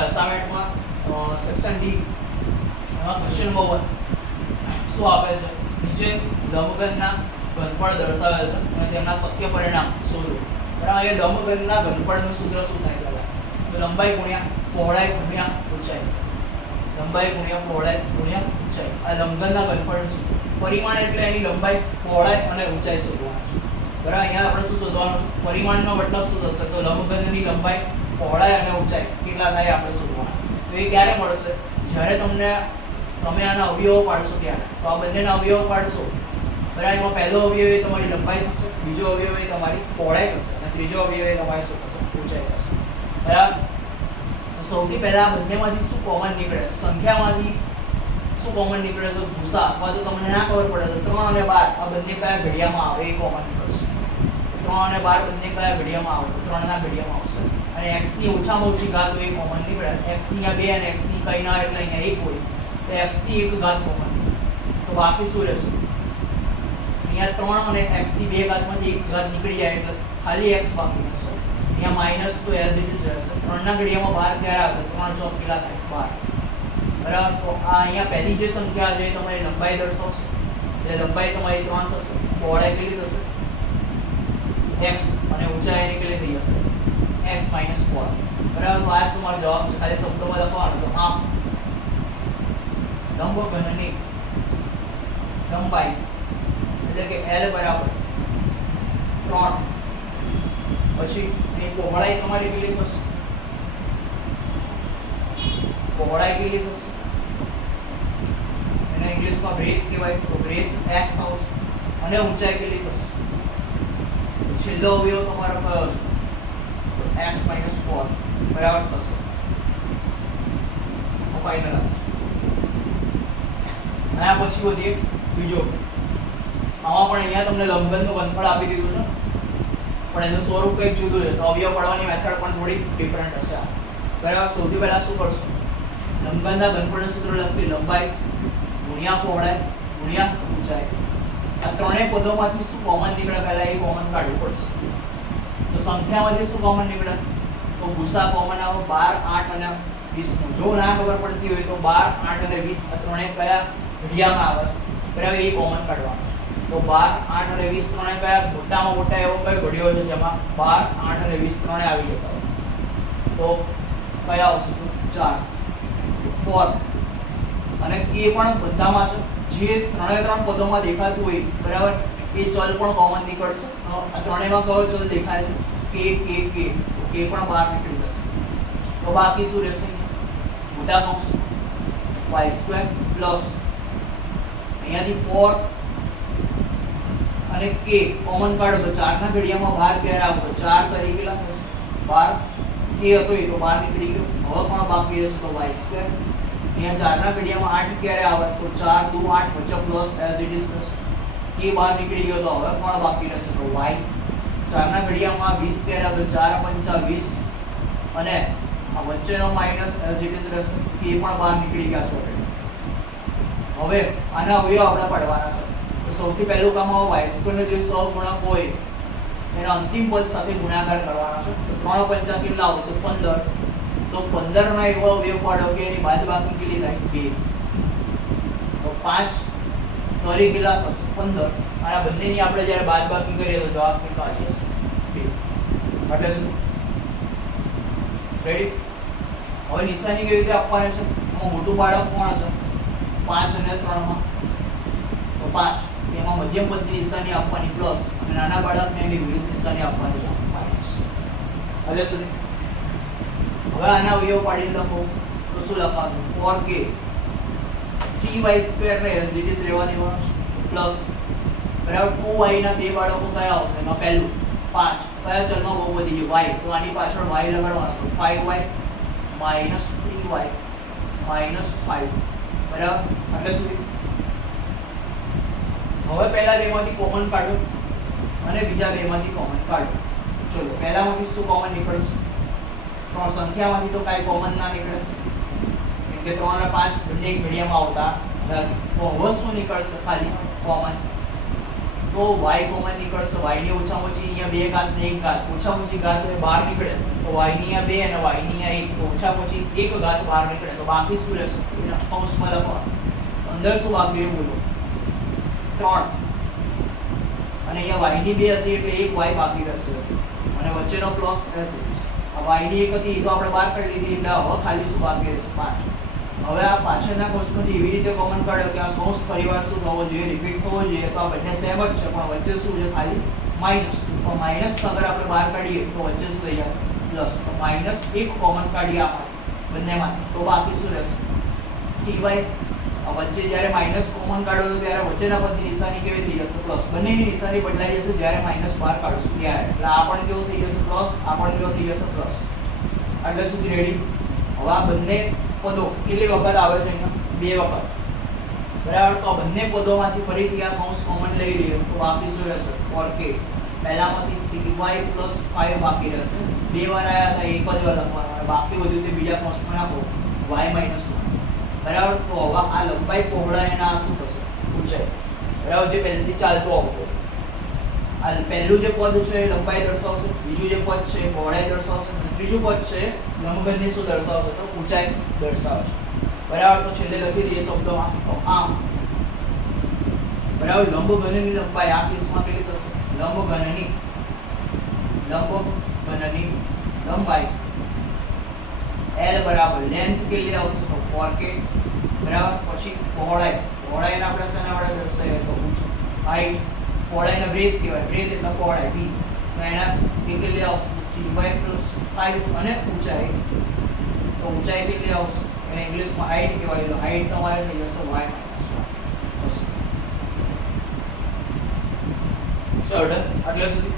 અસાઇનમેન્ટમાં section D એમાં question number 1 શું આપેલ છે? નીચે લંબઘનના ઘનફળ દર્શાવેલ છે અને તેમના શક્ય પરિણામ શોધો. બરાબર, અહીંયા લંબઘનના ઘનફળનું સૂત્ર શું થાય પહેલા? તો લંબાઈ ગુણ્યા પહોળાઈ ગુણ્યા ઊંચાઈ. લંબાઈ ગુણ્યા પહોળાઈ ગુણ્યા ઊંચાઈ. આ લંબઘનના ઘનફળનું સૂત્ર. પરિમાણ એટલે એની લંબાઈ, પહોળાઈ અને ઊંચાઈ શોધવાનું છે. બરાબર, અહીંયા આપણે શું શોધવાનું? પરિમાણનો મતલબ શું થશે? તો લંબઘનની લંબાઈ, પહોળાઈ અને ઊંચાઈ કેટલા થાય આપણે શોધવાના. તો એ ક્યારે મળશે? જ્યારે તમે આના અવયવો પાડશો ત્યારે. તો આ બંનેના અવયવો પાડશો, બરાબર, એમાં પહેલો અવયવ એ તમારી લંબાઈ થશે, બીજો અવયવ એ તમારી પહોળાઈ થશે અને ત્રીજો અવયવ એ તમારી શું થશે? ઊંચાઈ થશે. બરાબર, તો સૌથી પહેલા આ બંનેમાંથી શું કોમન નીકળે? સંખ્યામાંથી શું કોમન નીકળે? તો ભૂસા, અથવા તો તમને ના ખબર પડે તો 3 અને 12 આ બંને કયા ઘડિયામાં આવે એ કોમન નીકળશે. 3 અને 12 બંને કયા ઘડિયામાં આવે? 3 ના ઘડિયામાં આવશે. અને x ની ઓછામાં ઓછી ઘાત હોય એ કોમન નીકળે. x ની આ 2 અને x ની કઈ ના એટલે અહીંયા 1 હોય તો x ની 1 ઘાત કોમન. તો બાકી શું રહેશે? અહીંયા 3 અને x ની 2 ઘાતમાંથી 1 ઘાત નીકળી જાય એટલે ખાલી x બાકી રહેશે. અહીંયા માઈનસ તો એઝ ઇટ ઇઝ રહેશે. 3 ના ઘડિયામાં 12 ક્યારે આવશે? 3 ચોક કેટલા થાય? 12. બરાબર, તો આ અહીંયા પહેલી જે સંખ્યા છે એ તમારી લંબાઈ દર્શાવશે. એટલે લંબાઈ તમારી 3 થશે. પહોળાઈ કેટલી થશે? x અને ઊંચાઈ એની કેટલી થઈ જશે? x - 4. બરાબર, તો આ તમારો જવાબ છે. ખાલી શબ્દોમાં લખવાનું. તો આમ લંબઘનની લંબાઈ એટલે કે L બરાબર 3, પછી એની પહોળાઈ તમારી કેટલી થશે? પહોળાઈ કેટલી થશે? એને ઇંગ્લિશમાં બ્રેથ કહેવાય, તો બ્રેથ x આવશે. અને ઊંચાઈ કેટલી થશે? છેલ્લો અવયવ તમારો કયો છે? તો x - 4 બરાબર થશે. ફાઇનલ આના પછી વધીએ બીજો. આમાં પણ અહીંયા તમને લંબઘનનું ઘનફળ આપી દીધું છે, પણ એનું સ્વરૂપ કંઈક જુદું છે. તો અવયવ પાડવાની મેથડ પણ થોડી ડિફરન્ટ હશે. બરાબર, સૌથી પહેલા શું કરશો? લંબઘનના ઘનફળનું સૂત્ર લખી લંબાઈ ગુણ્યા પહોળાઈ ગુણ્યા ઊંચાઈ. આ ત્રણેય પદોમાંથી શું કોમન નીકળે પહેલા એ કોમન કાઢવું પડશે. તો સંખ્યામાંથી શું કોમન નીકળે? તો ભૂસા કોમન આવે 12, 8 અને 20 નું. જો ના ખબર પડતી હોય તો 12, 8 અને 20 આ ત્રણેય કયા ઘડિયામાં આવે છે? બરાબર, એ કોમન કાઢવાનું છે. તો 12, 8 અને 20 ત્રણે કયા મોટામાં મોટા એવો કયો ઘડિયો છે જેમાં 12, 8 અને 20 ત્રણે આવી જતા હોય? તો કયા આવશે? તો 4, 4 અને k પણ બધામાં છે. જે ત્રણ પદોમાં દેખાતું હોય, બરાબર, એ ચલ પણ કોમન નીકળશે. આ ત્રણેયમાં કયો ચલ દેખાય છે? k k પણ બહાર નીકળી જશે. તો બાકી શું રહેશે? મોટા કૌંસ y² પ્લસ અહીંયાથી 4 અને k કોમન કાઢો તો 4 ના ઘડિયામાં 12 ક્યારે આવે? તો 4 તરીકે કેટલા થશે? 12. k હતો એ તો 12 નીકળી ગયો. હવે પણ બાકી રહેશે તો y². અહીંયા 4 ના ઘડિયામાં 8 ક્યારે આવે? તો 4 2 8 વચ્ચે પ્લસ એઝ ઇટ ઇઝ થશે. k બહાર નીકળી ગયો તો હવે પણ બાકી રહેશે તો y. 4 ના ઘડિયામાં 20 ક્યારે આવે? તો 4 5 20 અને આ વચ્ચેનો માઈનસ એઝ ઇટ ઇઝ રહેશે. k પણ બહાર નીકળી ગયા છે ઓલરેડી. હવે આના અવયવ આપણે પાડવાના છે. તો સૌથી પહેલું કામ આવે y² નો જે સહગુણક હોય એના અંતિમ પદ સાથે ગુણાકાર કરવાનો છે. તો 3 5 કેટલા આવશે? 15. તો 15 ના એવો અવયવ પાડો કે એની બાદબાકી કેટલી થાય? 2. તો 5 તરી કેટલા થશે? 15. અને આ બંનેની આપણે જ્યારે બાદબાકી કરીએ તો જવાબ કેટલો આવી જશે? 2. એટલે શું? રેડી? હવે નિશાની કેવી રીતે આપવાની છે? મોટું બાળક કોણ છે? 5 અને 3 માં તો 5. એમાં મધ્યમ પદની નિશાની આપવાની પ્લસ અને નાના બાળકને એની વિરુદ્ધ નિશાની આપવાની છે માઈનસ. એટલે શું? હવે આના અવયવ પાડીને લખો તો શું લખવાનું? 4k 3y² ને એઝ ઇટ ઇઝ રહેવા દેવાનું છે પ્લસ બરાબર 2y ના બે બાળકો કયા આવશે? એમાં પહેલું 5 કયા ચલનો બહુપદી છે? y. તો આની પાછળ y લગાડવાનો તો 5y - 3y - 5 બરાબર. એટલે શું? હવે પહેલા બેમાંથી કોમન કાઢો અને બીજા બેમાંથી કોમન કાઢો. ચલો પહેલામાંથી શું કોમન નીકળશે? ત્રણ સંખ્યામાંથી તો કાંઈ કોમન ના નીકળે કેમ કે 3 અને 5 બંને એક ઘડિયામાં આવતા નથી. તો હવે શું નીકળશે ખાલી કોમન? તો y કોમન નીકળશે. y ની ઓછામાં ઓછી અહીંયા 2 ઘાત ને 1 ઘાત, ઓછામાં ઓછી ઘાત એ બહાર નીકળે તો y ની અહીંયા 2 અને y ની અહીંયા 1, તો ઓછામાં ઓછી 1 ઘાત બહાર નીકળે તો બાકી શું રહેશે? એના કૌંસમાં લખવાનું. અંદર શું બાકી રહ્યું બોલો? 3. અને અહીંયા y ની 2 હતી એટલે 1 y બાકી રહેશે અને વચ્ચેનો પ્લસ રહેશે. આ y ની 1 હતી એ તો આપણે બહાર કાઢી લીધી એટલે હવે ખાલી શું બાકી રહેશે? 5. હવે આ પાછળના કૌંસમાંથી એવી રીતે કોમન કાઢ્યો કે આ કૌંસ પરિવાર શું થવો જોઈએ? રિપીટ થવો જોઈએ. તો આ બંને સેમ જ છે પણ વચ્ચે શું છે? ખાલી માઈનસ. તો માઈનસ અગર આપણે બહાર કાઢીએ તો વચ્ચે શું થઈ જશે? પ્લસ. તો માઈનસ 1 કોમન કાઢીએ આમાંથી બંનેમાંથી તો બાકી શું રહેશે? 3y. વચ્ચે જ્યારે માઈનસ કોમન કાઢો તો ત્યારે વચ્ચેના પદની નિશાની કેવી થઈ જશે? પ્લસ. બંનેની નિશાની બદલાઈ જશે જ્યારે માઈનસ બહાર કાઢશું ત્યારે. એટલે આ પણ કેવો થઈ જશે? પ્લસ. આ પણ કેવો થઈ જશે? પ્લસ. એટલે સુધી રેડી. હવે આ બંને પદો કેટલી વખત આવે છે? અહીંયા 2 વખત. બરાબર. તો આ બંને પદોમાંથી ફરીથી આ કૌંસ કોમન લઈ લઈએ તો બાકી શું રહેશે? 4k. પહેલામાંથી 3y + 5 બાકી રહેશે. 2 વાર આયા હતા એક જ વાર લખવાનું અને બાકી બધું તે બીજા કૌંસમાં નાખો y - 1. બરાબર. તો હવે આ લંબાઈ પહોળાઈ અને આ શું થશે? ઊંચાઈ. બરાબર. જે પહેલેથી ચાલતો આવતો આ પહેલું જે પદ છે એ લંબાઈ દર્શાવશે, બીજું જે પદ છે એ પહોળાઈ દર્શાવશે અને ત્રીજું પદ છે લંબઘનની શું દર્શાવશે? તો ઊંચાઈ દર્શાવશે. બરાબર. તો છેલ્લે લખી દઈએ શબ્દોમાં તો આમ. બરાબર. લંબઘનની લંબાઈ આ કેસમાં કેટલી થશે? લંબઘનની લંબાઈ L બરાબર લેન્થ કેટલી આવશે? તો 4k. બરાબર. પછી પહોળાઈને આપણે શેના વડે દર્શાવીએ? તો હાઈટ. પહોળાઈને બ્રેથ કહેવાય. બ્રેથ એટલે પહોળાઈ b. તો એના કેટલી આવશે? 3y + 5. અને ઊંચાઈ તો ઊંચાઈ કેટલી આવશે? એને ઇંગ્લિશમાં હાઈટ કહેવાય. તો હાઈટ તમારે થઈ જશે y - 1. ચલો આટલે સુધી